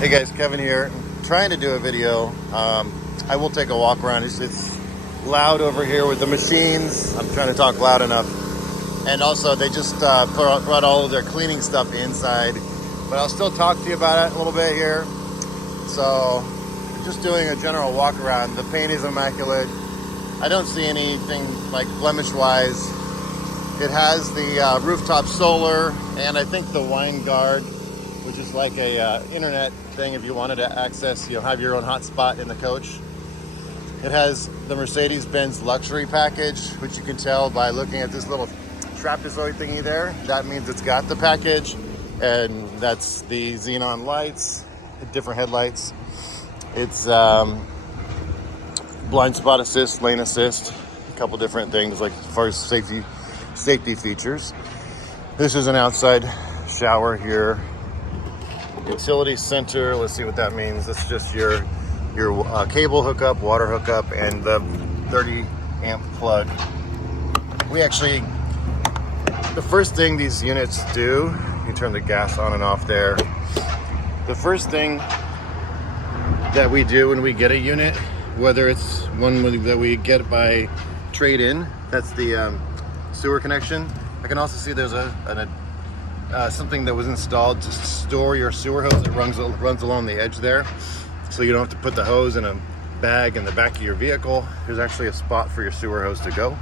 Hey guys, Kevin here. I'm trying to do a video. I will take a walk around. It's loud over here with the machines. I'm trying to talk loud enough. And also, they just brought all of their cleaning stuff inside. But I'll still talk to you about it a little bit here. So, just doing a general walk around. The paint is immaculate. I don't see anything like blemish-wise. It has the rooftop solar, and I think the wine guard, which is like a internet thing if you wanted to access, have your own hotspot in the coach. It has the Mercedes-Benz luxury package, which you can tell by looking at this little trapezoid thingy there. That means it's got the package, and that's the xenon lights, different headlights. It's blind spot assist, lane assist, a couple different things like as far as safety features. This is an outside shower here. Utility center, let's see what that means. That's just your cable hookup, water hookup, and the 30 amp plug. The first thing these units do, you turn the gas on and off there. The first thing that we do when we get a unit, whether it's one that we get by trade-in, that's the sewer connection. I can also see there's something that was installed to store your sewer hose that runs along the edge there, so you don't have to put the hose in a bag in the back of your vehicle. There's actually a spot for your sewer hose to go.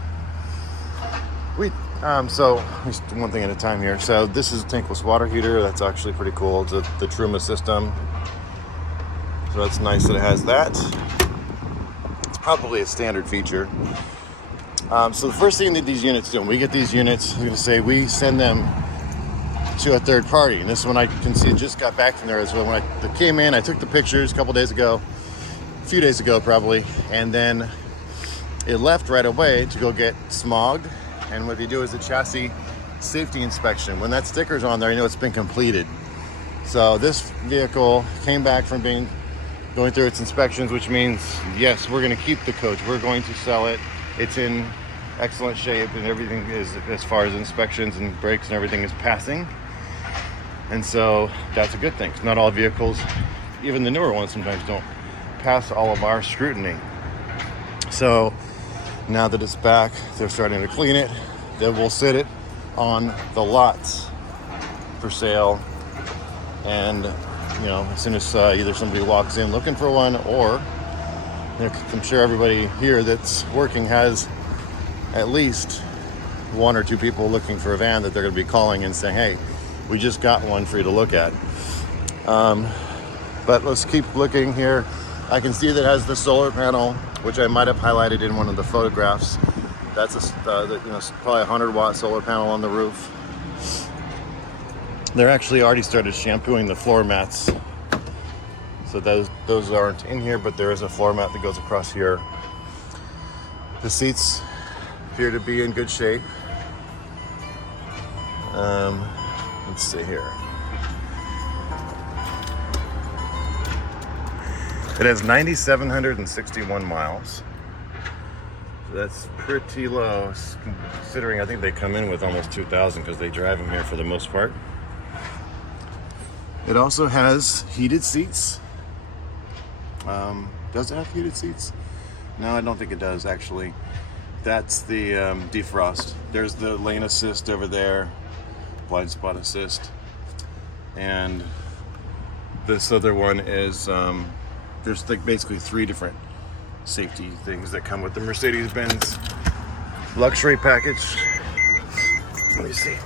So just one thing at a time here. So this is a tankless water heater. That's actually pretty cool. It's the Truma system. So that's nice that it has that. It's probably a standard feature. So the first thing that these units do, when we get these units, I'm going to say we send them to a third party. And this one I can see just got back from there as well. When I came in, I took the pictures a few days ago probably, and then it left right away to go get smogged. And what they do is a chassis safety inspection. When that sticker's on there, you know it's been completed. So this vehicle came back from going through its inspections, which means, yes, we're going to keep the coach. We're going to sell it. It's in excellent shape, and everything is, as far as inspections and brakes and everything, is passing. And so that's a good thing. Not all vehicles, even the newer ones, sometimes don't pass all of our scrutiny. So now that it's back, they're starting to clean it. Then we'll sit it on the lots for sale. And, as soon as either somebody walks in looking for one, or I'm sure everybody here that's working has at least one or two people looking for a van that they're going to be calling and saying, hey, we just got one for you to look at. But let's keep looking here. I can see that it has the solar panel, which I might have highlighted in one of the photographs. That's probably a 100-watt solar panel on the roof. They're actually already started shampooing the floor mats. So those aren't in here, but there is a floor mat that goes across here. The seats appear to be in good shape. Let's see here. It has 9,761 miles. So that's pretty low, considering I think they come in with almost 2,000 because they drive them here for the most part. It also has heated seats. Does it have heated seats? No, I don't think it does, actually. That's the defrost. There's the lane assist over there, blind spot assist. And this other one is, there's basically three different safety things that come with the Mercedes-Benz luxury package. Let me see.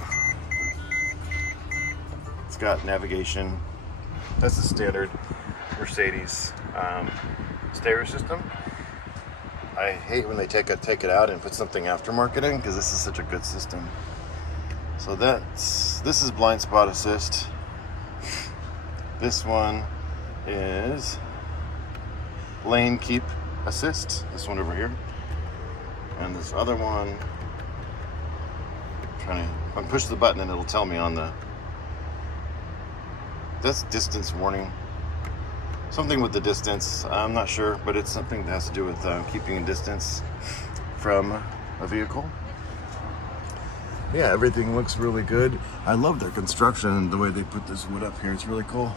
It's got navigation. That's the standard Mercedes stereo system. I hate when they take it out and put something aftermarket in, because this is such a good system. So this is blind spot assist. This one is lane keep assist. This one over here, and this other one. If I push the button and it'll tell me on that's distance warning. Something with the distance, I'm not sure, but it's something that has to do with keeping a distance from a vehicle. Yeah, everything looks really good. I love their construction and the way they put this wood up here. It's really cool.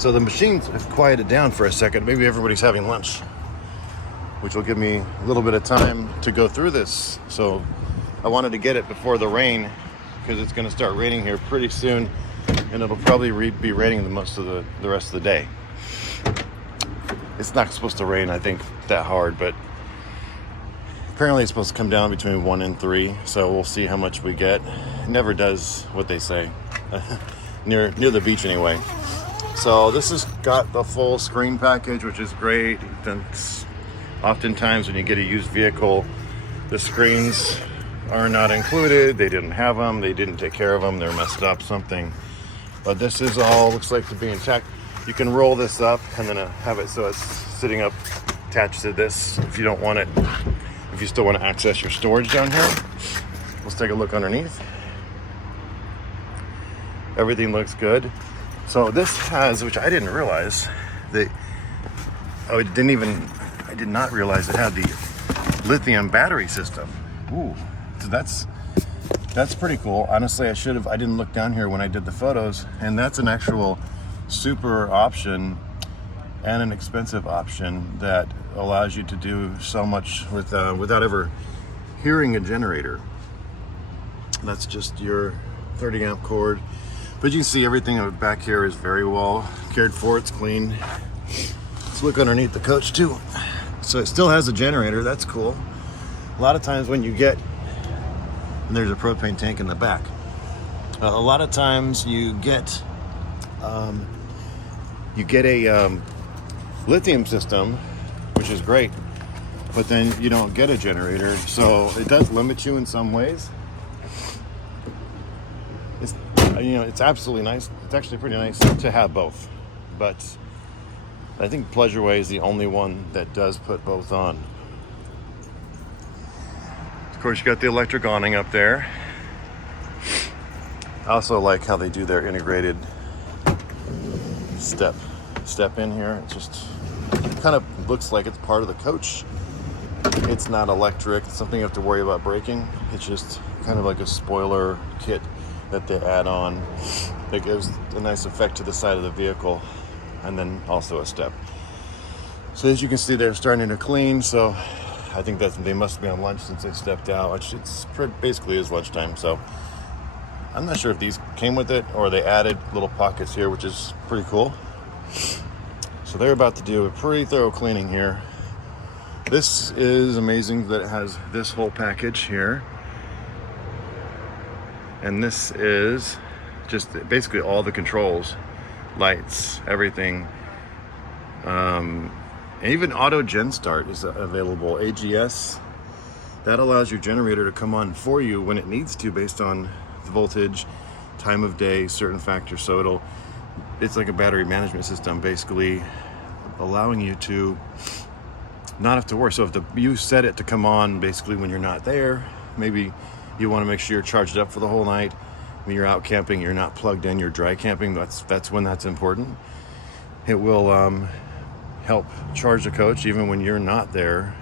So the machines have quieted down for a second. Maybe everybody's having lunch, which will give me a little bit of time to go through this. So I wanted to get it before the rain, because it's going to start raining here pretty soon, and it'll probably be raining the most of the rest of the day. It's not supposed to rain, I think, that hard, but apparently it's supposed to come down between 1 and 3, so we'll see how much we get. It never does what they say, near the beach anyway. So this has got the full screen package, which is great. Oftentimes when you get a used vehicle, the screens are not included. They didn't have them, they didn't take care of them, they're messed up, something. But this is all, looks like to be intact. You can roll this up and then have it so it's sitting up attached to this if you don't want it, if you still want to access your storage down here. Let's take a look underneath. Everything looks good. So this has, which I didn't realize, I did not realize it had the lithium battery system. Ooh, so that's pretty cool. Honestly, I didn't look down here when I did the photos, and that's an actual super option and an expensive option that allows you to do so much without ever hearing a generator. That's just your 30 amp cord. But you can see everything back here is very well cared for. It's clean. Let's look underneath the coach too. So it still has a generator. That's cool. A lot of times when you get, and there's a propane tank in the back. A lot of times you get a lithium system, which is great, but then you don't get a generator. So it does limit you in some ways. It's absolutely nice. It's actually pretty nice to have both, but I think Pleasure Way is the only one that does put both on. Of course, you got the electric awning up there. I also like how they do their integrated step in here. It just kind of looks like it's part of the coach. It's not electric. It's something you have to worry about breaking. It's just kind of like a spoiler kit that they add on. It gives a nice effect to the side of the vehicle, and then also a step. So as you can see, they're starting to clean. So I think that they must be on lunch since they stepped out, which it's basically is lunchtime. So I'm not sure if these came with it or they added little pockets here, which is pretty cool. So they're about to do a pretty thorough cleaning here. This is amazing that it has this whole package here. And this is just basically all the controls, lights, everything. Even auto gen start is available. AGS, that allows your generator to come on for you when it needs to based on the voltage, time of day, certain factors. So it's like a battery management system, basically allowing you to not have to worry. So if you set it to come on basically when you're not there, maybe you want to make sure you're charged up for the whole night. When you're out camping, you're not plugged in, you're dry camping, that's when that's important. It will help charge the coach even when you're not there,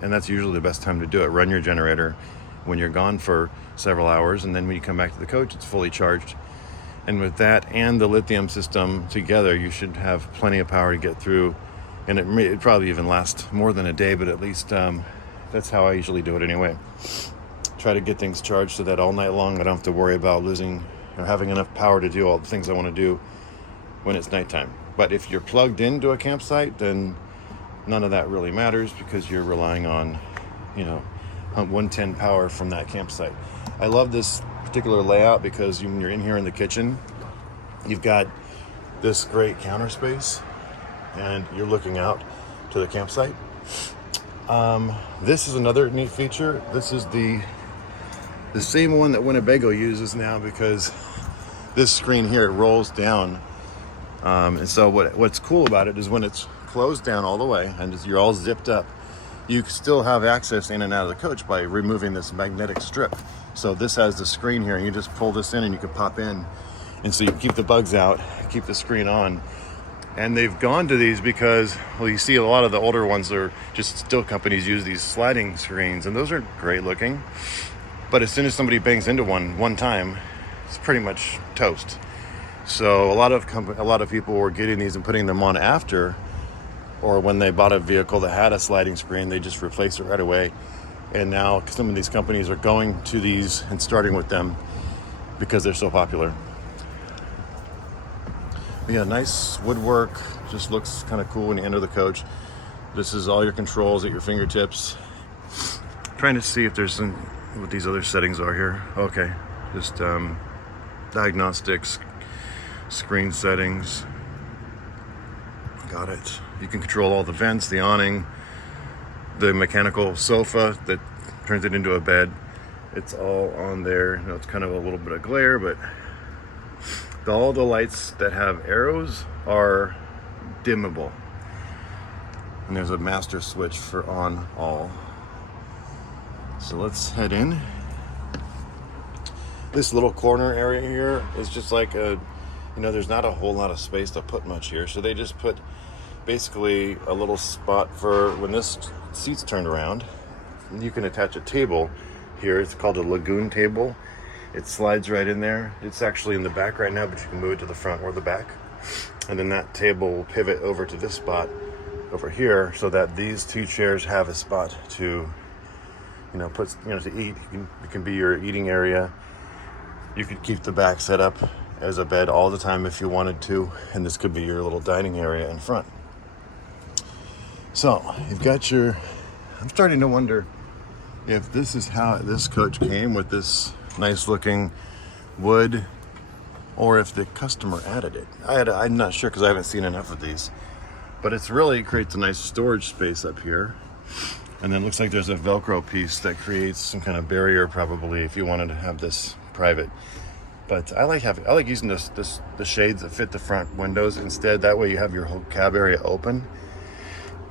and that's usually the best time to do it. Run your generator when you're gone for several hours, and then when you come back to the coach, it's fully charged. And with that and the lithium system together, you should have plenty of power to get through, and it probably even last more than a day, but at least that's how I usually do it anyway. Try to get things charged so that all night long I don't have to worry about losing or having enough power to do all the things I want to do when it's nighttime. But if you're plugged into a campsite, then none of that really matters because you're relying on, 110 power from that campsite. I love this particular layout because when you're in here in the kitchen, you've got this great counter space and you're looking out to the campsite. This is another neat feature. This is the same one that Winnebago uses now, because this screen here, it rolls down. And so what's cool about it is when it's closed down all the way and you're all zipped up, you still have access in and out of the coach by removing this magnetic strip. So this has the screen here, and you just pull this in and you can pop in. And so you keep the bugs out, keep the screen on. And they've gone to these because, well, you see a lot of the older ones are just still companies use these sliding screens, and those are great looking. But as soon as somebody bangs into one time, it's pretty much toast. So a lot of people were getting these and putting them on after, or when they bought a vehicle that had a sliding screen, they just replaced it right away. And now some of these companies are going to these and starting with them because they're so popular. Yeah, nice woodwork. Just looks kind of cool when you enter the coach. This is all your controls at your fingertips. Trying to see if there's what these other settings are here. Okay, just diagnostics, screen settings. Got it. You can control all the vents, the awning, the mechanical sofa that turns it into a bed. It's all on there. You know, it's kind of a little bit of glare, but all the lights that have arrows are dimmable. And there's a master switch for on all. So let's head in. This little corner area here is just like there's not a whole lot of space to put much here. So they just put basically a little spot for when this seat's turned around. You can attach a table here. It's called a lagoon table. It slides right in there. It's actually in the back right now, but you can move it to the front or the back. And then that table will pivot over to this spot over here so that these two chairs have a spot to, to eat. It can be your eating area. You could keep the back set up as a bed all the time if you wanted to. And this could be your little dining area in front. So you've got I'm starting to wonder if this is how this coach came with this nice looking wood, or if the customer added it. I'm not sure because I haven't seen enough of these, but it's really creates a nice storage space up here. And then it looks like there's a Velcro piece that creates some kind of barrier probably if you wanted to have this private. But I like using the shades that fit the front windows instead. That way you have your whole cab area open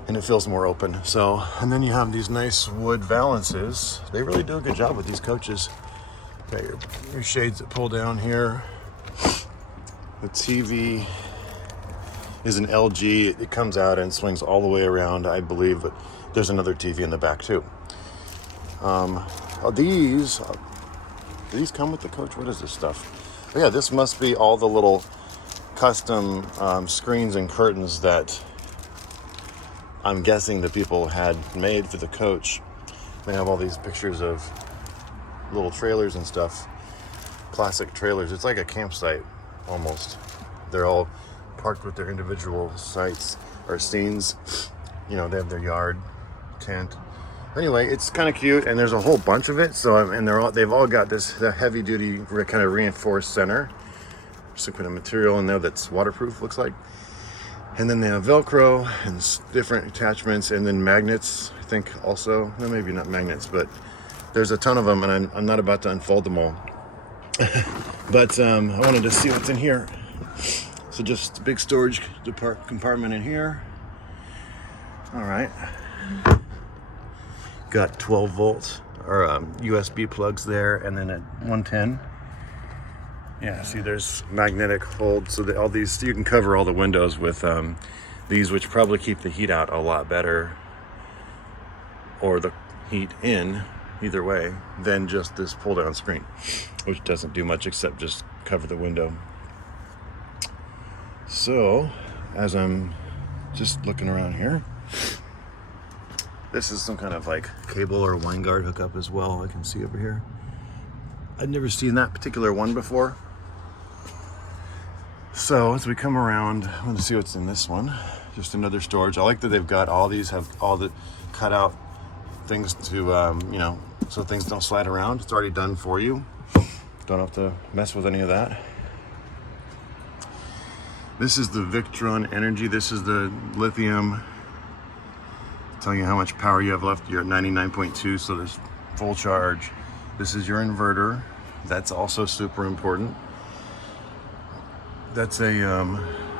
and it feels more open. So, and then you have these nice wood valances. They really do a good job with these coaches. Got your shades that pull down here. The TV is an LG. It comes out and swings all the way around, I believe, but there's another TV in the back too. These come with the coach. What is this stuff? Oh yeah, this must be all the little custom screens and curtains that I'm guessing the people had made for the coach. They have all these pictures of little trailers and stuff, classic trailers. It's like a campsite almost. They're all parked with their individual sites or scenes. They have their yard tent. Anyway, it's kind of cute, and there's a whole bunch of it. So, and they've all got this heavy duty kind of reinforced center. Some kind of material in there that's waterproof, looks like. And then they have Velcro and different attachments, and then magnets. I think also, well, maybe not magnets, but there's a ton of them, and I'm not about to unfold them all. But I wanted to see what's in here. So just a big storage compartment in here. All right. Got 12 volts or USB plugs there, and then at 110. Yeah, see there's magnetic hold, so that all these, you can cover all the windows with these, which probably keep the heat out a lot better, or the heat in, either way, than just this pull down screen, which doesn't do much except just cover the window. So as I'm just looking around here, this is some kind of like cable or line guard hookup as well. I can see over here. I'd never seen that particular one before. So as we come around, I want to see what's in this one. Just another storage. I like that they've got all these, have all the cut out things to, so things don't slide around. It's already done for you. Don't have to mess with any of that. This is the Victron Energy. This is the lithium. Telling you how much power you have left. You're at 99.2, so there's full charge. This is your inverter. That's also super important. That's a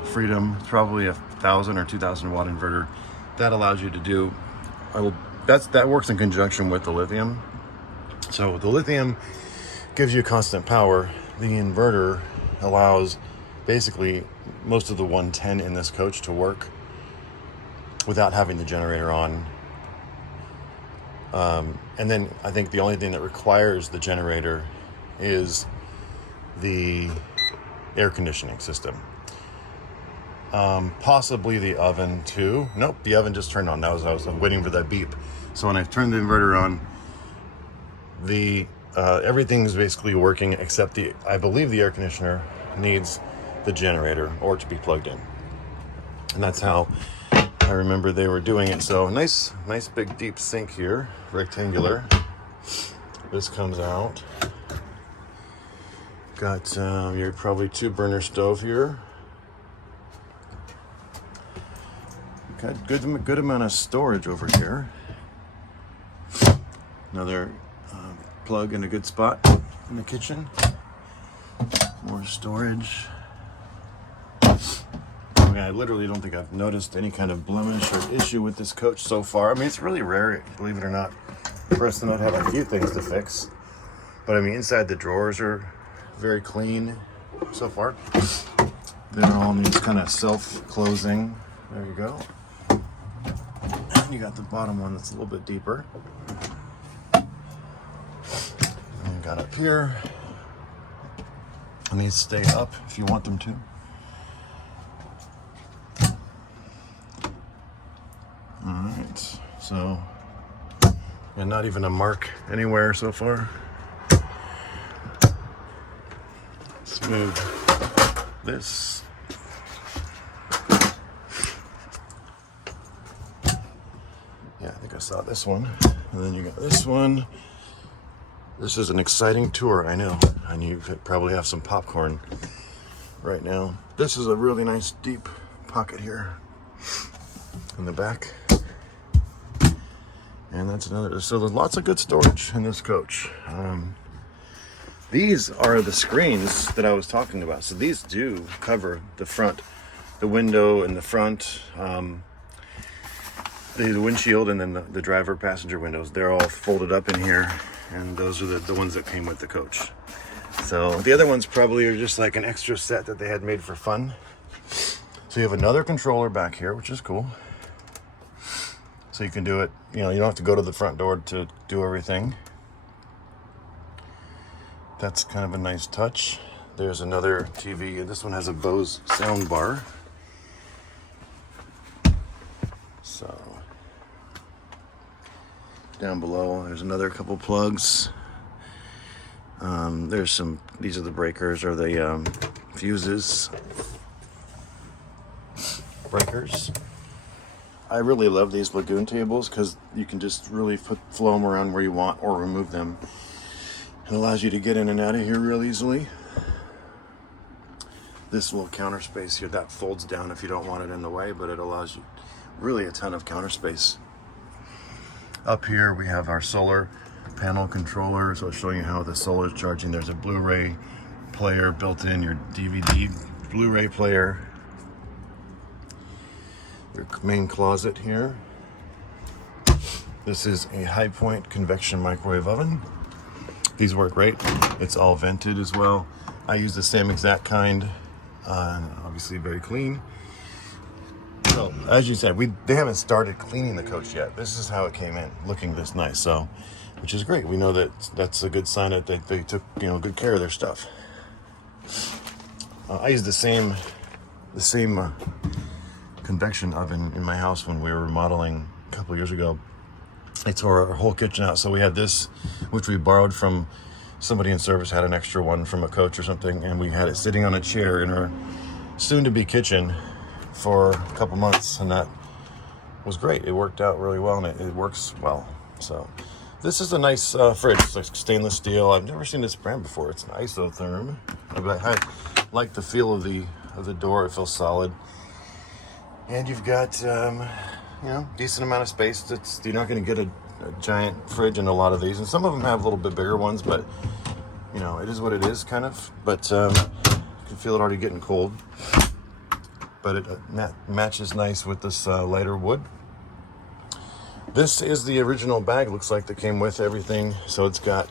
Freedom. It's probably 1,000 or 2,000 watt inverter. That allows you to do. That works in conjunction with the lithium. So the lithium gives you constant power. The inverter allows basically most of the 110 in this coach to work without having the generator on. And then I think the only thing that requires the generator is the air conditioning system. Possibly the oven too. Nope, the oven just turned on. I was waiting for that beep. So when I turned the inverter on, the everything's basically working except I believe the air conditioner needs the generator or to be plugged in. And that's how I remember they were doing it. So nice big deep sink here, rectangular. This comes out. Got your probably 2-burner stove here. Got good amount of storage over here. Another plug in a good spot in the kitchen. More storage. I literally don't think I've noticed any kind of blemish or issue with this coach so far. I mean, it's really rare, believe it or not, for us to not have a few things to fix. But I mean, inside the drawers are very clean so far. They're all just kind of self-closing. There you go. And you got the bottom one that's a little bit deeper. And you got up here. And these stay up if you want them to. Alright, so and not even a mark anywhere so far. Let's move this. Yeah, I think I saw this one. And then you got this one. This is an exciting tour, I know. And you probably have some popcorn right now. This is a really nice deep pocket here in the back. And that's another, so there's lots of good storage in this coach. These are the screens that I was talking about. So these do cover the front, the window in the front, the windshield, and then the driver passenger windows. They're all folded up in here, and those are the ones that came with the coach. So the other ones probably are just like an extra set that they had made for fun. So you have another controller back here, which is cool. So you can do it, you don't have to go to the front door to do everything. That's kind of a nice touch. There's another TV, and this one has a Bose sound bar. So down below, there's another couple plugs. These are the breakers, or the fuses. Breakers. I really love these Lagoon tables because you can just really flow them around where you want or remove them. It allows you to get in and out of here real easily. This little counter space here, that folds down if you don't want it in the way, but it allows you really a ton of counter space. Up here we have our solar panel controller, so I'll show you how the solar is charging. There's a Blu-ray player built in, your DVD Blu-ray player. Your main closet here. This is a High Point convection microwave oven. These work great. It's all vented as well. I use the same exact kind, obviously very clean. So as you said, they haven't started cleaning the coach yet. This is how it came in, looking this nice. So, which is great. We know that that's a good sign that they took good care of their stuff. I use the same convection oven in my house when we were remodeling a couple years ago. I tore our whole kitchen out, so we had this, which we borrowed from somebody in service, had an extra one from a coach or something, and we had it sitting on a chair in our soon-to-be kitchen for a couple months, and that was great. It worked out really well, and it works well. So this is a nice fridge. It's like stainless steel. I've never seen this brand before. It's an isotherm. I like the feel of the door. It feels solid. And you've got, decent amount of space. You're not going to get a giant fridge in a lot of these. And some of them have a little bit bigger ones, but, it is what it is, kind of. But you can feel it already getting cold. But it matches nice with this lighter wood. This is the original bag, looks like, that came with everything. So it's got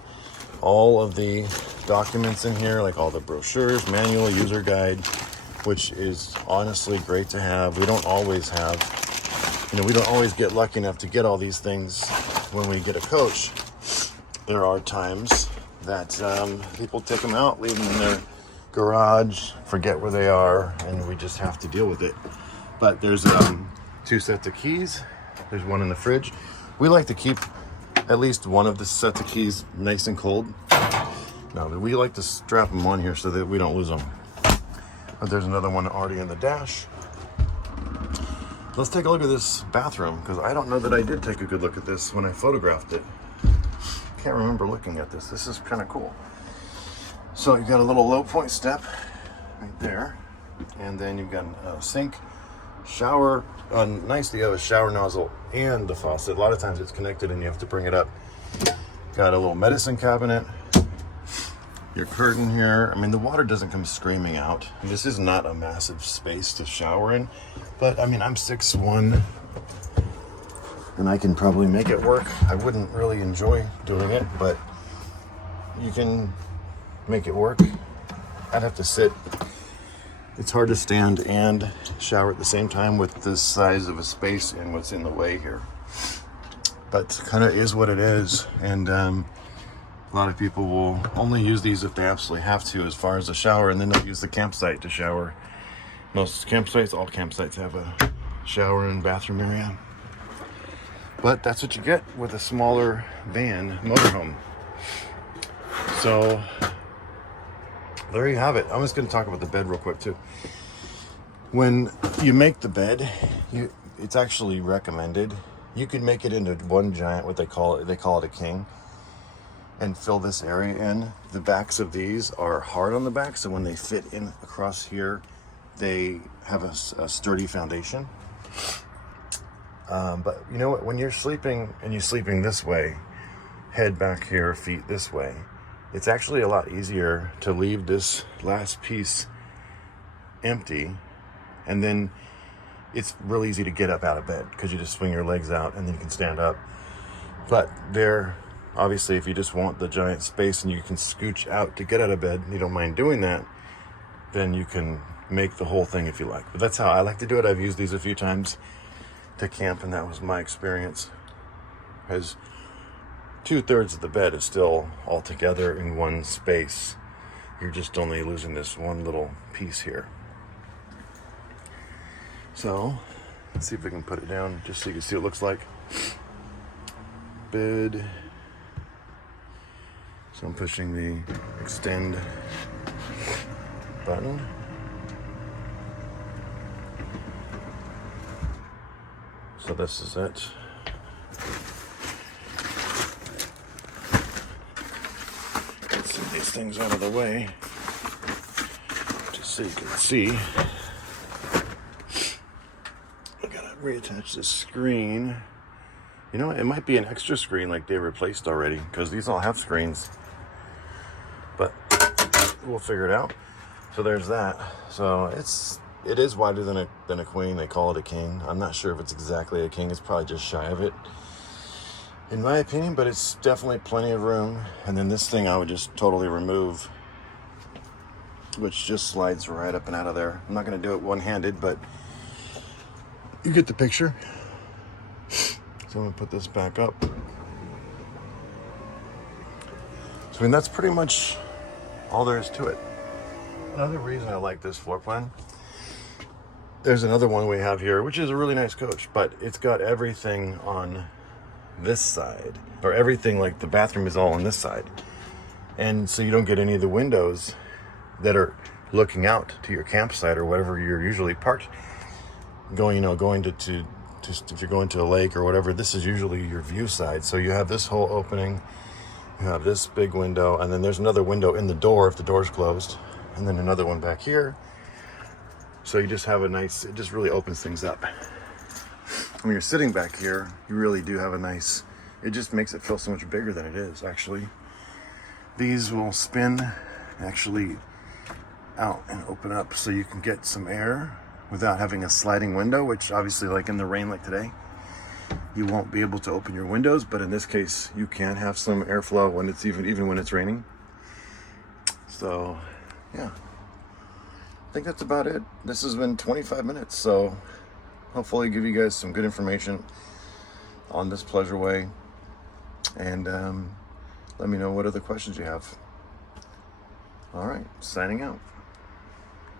all of the documents in here, like all the brochures, manual, user guide, which is honestly great to have. We don't always get lucky enough to get all these things when we get a coach. There are times that people take them out, leave them in their garage, forget where they are, and we just have to deal with it. But there's 2 sets of keys. There's one in the fridge. We like to keep at least one of the sets of keys nice and cold. No, but we like to strap them on here so that we don't lose them. But there's another one already in the dash. Let's take a look at this bathroom, because I don't know that I did take a good look at this when I photographed it. Can't remember looking at this. This is kind of cool. So you've got a little low point step right there, and then you've got a sink, shower. Nice that you have a shower nozzle and the faucet. A lot of times it's connected and you have to bring it up. Got a little medicine cabinet, your curtain here. I mean, the water doesn't come screaming out. This is not a massive space to shower in, but I mean, I'm 6'1", and I can probably make it work. I wouldn't really enjoy doing it, but you can make it work. I'd have to sit. It's hard to stand and shower at the same time with this size of a space and what's in the way here. But kind of is what it is. And a lot of people will only use these if they absolutely have to as far as a shower, and then they'll use the campsite to shower. Most campsites, all campsites have a shower and bathroom area. But that's what you get with a smaller van motorhome. So there you have it. I'm just going to talk about the bed real quick too. When you make the bed, it's actually recommended. You can make it into one giant, what they call it a king, and fill this area in. The backs of these are hard on the back, so when they fit in across here, they have a sturdy foundation. But you know what? When you're sleeping and you're sleeping this way, head back here, feet this way, it's actually a lot easier to leave this last piece empty, and then it's real easy to get up out of bed because you just swing your legs out and then you can stand up. But there, obviously, if you just want the giant space and you can scooch out to get out of bed, and you don't mind doing that, then you can make the whole thing if you like. But that's how I like to do it. I've used these a few times to camp, and that was my experience. Because 2/3 of the bed is still all together in one space. You're just only losing this one little piece here. So let's see if we can put it down just so you can see what it looks like. Bed. So I'm pushing the extend button. So this is it. Get some of these things out of the way, just so you can see. I gotta reattach this screen. You know, it might be an extra screen like they replaced already, because these all have screens. But we'll figure it out. So there's that. So it is wider than a queen. They call it a king. I'm not sure if it's exactly a king. It's probably just shy of it, in my opinion, but it's definitely plenty of room. And then this thing I would just totally remove, which just slides right up and out of there. I'm not going to do it one-handed, but you get the picture. So I'm going to put this back up. So I mean, that's pretty much all there is to it. Another reason I like this floor plan, there's another one we have here, which is a really nice coach, but it's got everything on this side, or everything, like the bathroom is all on this side. And so you don't get any of the windows that are looking out to your campsite or whatever you're usually parked. Going to if you're going to a lake or whatever, this is usually your view side. So you have this whole opening, you have this big window, and then there's another window in the door if the door's closed, and then another one back here. So you just have a nice, it just really opens things up. When you're sitting back here, you really do have a nice, it just makes it feel so much bigger than it is, actually. These will spin actually out and open up so you can get some air without having a sliding window, which obviously, like in the rain like today, you won't be able to open your windows, but in this case, you can have some airflow when it's even when it's raining. So, yeah. I think that's about it. This has been 25 minutes, so hopefully give you guys some good information on this Pleasure Way, and let me know what other questions you have. All right, signing out.